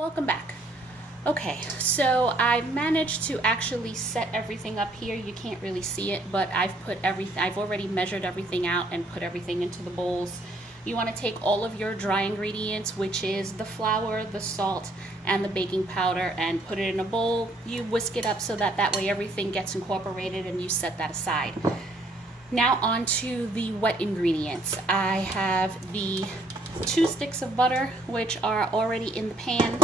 Welcome back. Okay, so I managed to actually set everything up here. You can't really see it, but I've already measured everything out and put everything into the bowls. You want to take all of your dry ingredients, which is the flour, the salt, and the baking powder, and put it in a bowl. You whisk it up so that way everything gets incorporated, and you set that aside. Now on to the wet ingredients. I have the 2 sticks of butter, which are already in the pan.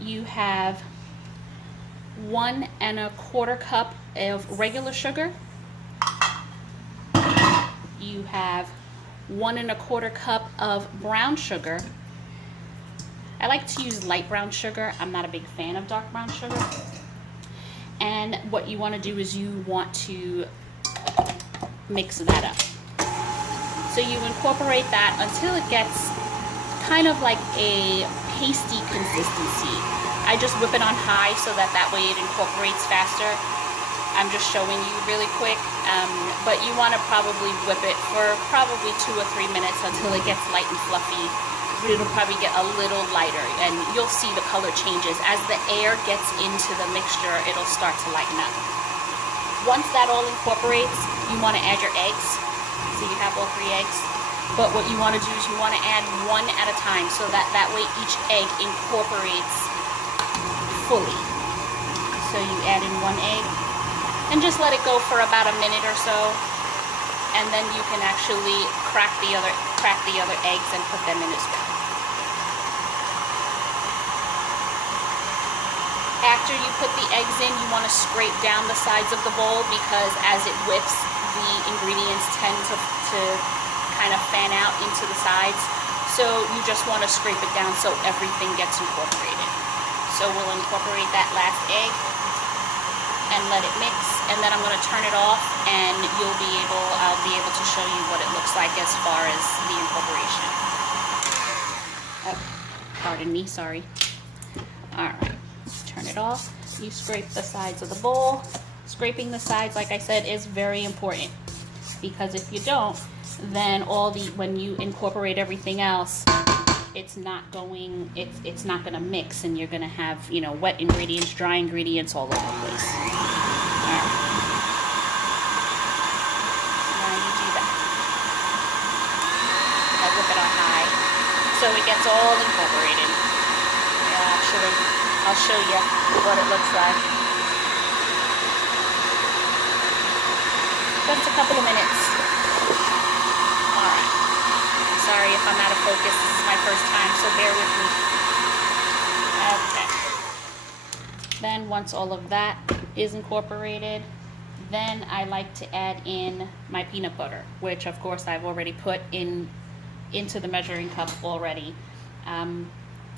You have 1 1/4 cup of regular sugar. You have 1 1/4 cup of brown sugar. I like to use light brown sugar. I'm not a big fan of dark brown sugar. And what you want to do is you want to mix that up. So you incorporate that until it gets kind of like a pasty consistency. I just whip it on high so that way it incorporates faster. I'm just showing you really quick, but you want to probably whip it for probably 2 or 3 minutes until it gets light and fluffy. It'll probably get a little lighter, and you'll see the color changes. As the air gets into the mixture, it'll start to lighten up. Once that all incorporates, you want to add your eggs. So you have all 3 eggs. But what you want to do is you want to add 1 at a time so that way each egg incorporates fully. So you add in 1 egg and just let it go for about a minute or so, and then you can actually crack the other eggs and put them in as well. After you put the eggs in, you want to scrape down the sides of the bowl, because as it whips, the ingredients tend to kind of fan out into the sides. So you just want to scrape it down so everything gets incorporated. So we'll incorporate that last egg and let it mix, and then I'm going to turn it off, and I'll be able to show you what it looks like as far as the incorporation. Oh, pardon me, sorry. Alright, turn it off. You scrape the sides of the bowl. Scraping the sides, like I said, is very important, because if you don't, then when you incorporate everything else, it's not going to mix, and you're going to have, wet ingredients, dry ingredients all over the place. All right. Now you do that. I whip it on high so it gets all incorporated. Yeah, actually, I'll show you what it looks like. Just a couple of minutes. Alright. Sorry if I'm out of focus. This is my first time, so bear with me. Okay. Then once all of that is incorporated, then I like to add in my peanut butter, which of course I've already put into the measuring cup already.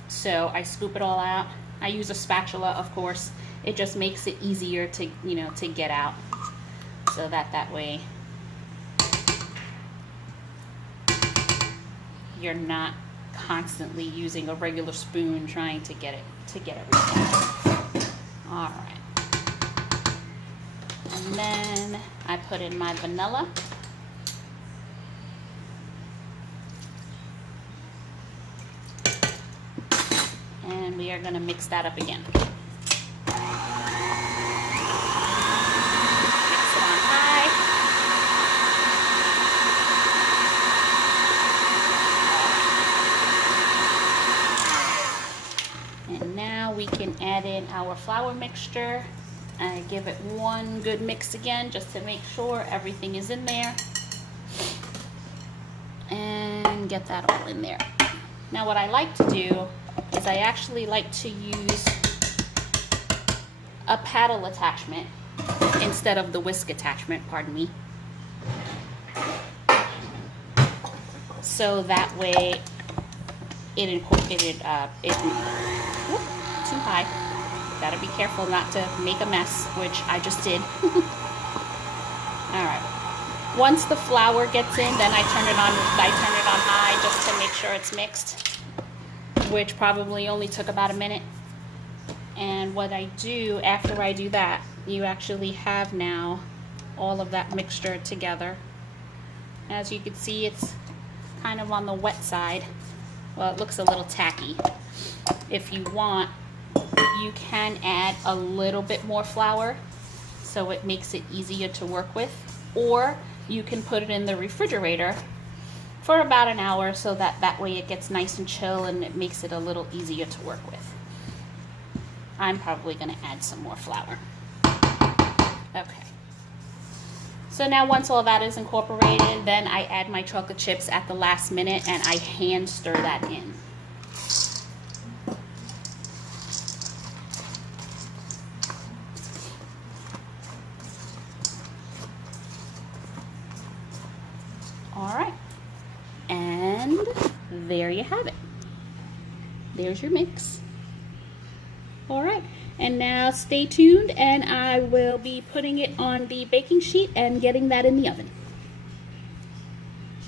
So I scoop it all out. I use a spatula, of course. It just makes it easier to get out. So that way you're not constantly using a regular spoon trying to get everything out. All right. And then I put in my vanilla. And we are going to mix that up again. And now we can add in our flour mixture. I give it 1 good mix again, just to make sure everything is in there. And get that all in there. Now what I like to do is I actually like to use a paddle attachment instead of the whisk attachment, pardon me. So that way whoop, too high. Gotta be careful not to make a mess, which I just did. Alright. Once the flour gets in, then I turn it on high just to make sure it's mixed, which probably only took about a minute. And what I do after I do that, you actually have now all of that mixture together. As you can see, it's kind of on the wet side. Well, it looks a little tacky. If you want, you can add a little bit more flour so it makes it easier to work with, or you can put it in the refrigerator for about an hour so that way it gets nice and chill and it makes it a little easier to work with. I'm probably going to add some more flour. Okay. So now once all that is incorporated, then I add my chocolate chips at the last minute and I hand stir that in. All right. And there you have it. There's your mix. All right, and now stay tuned and I will be putting it on the baking sheet and getting that in the oven.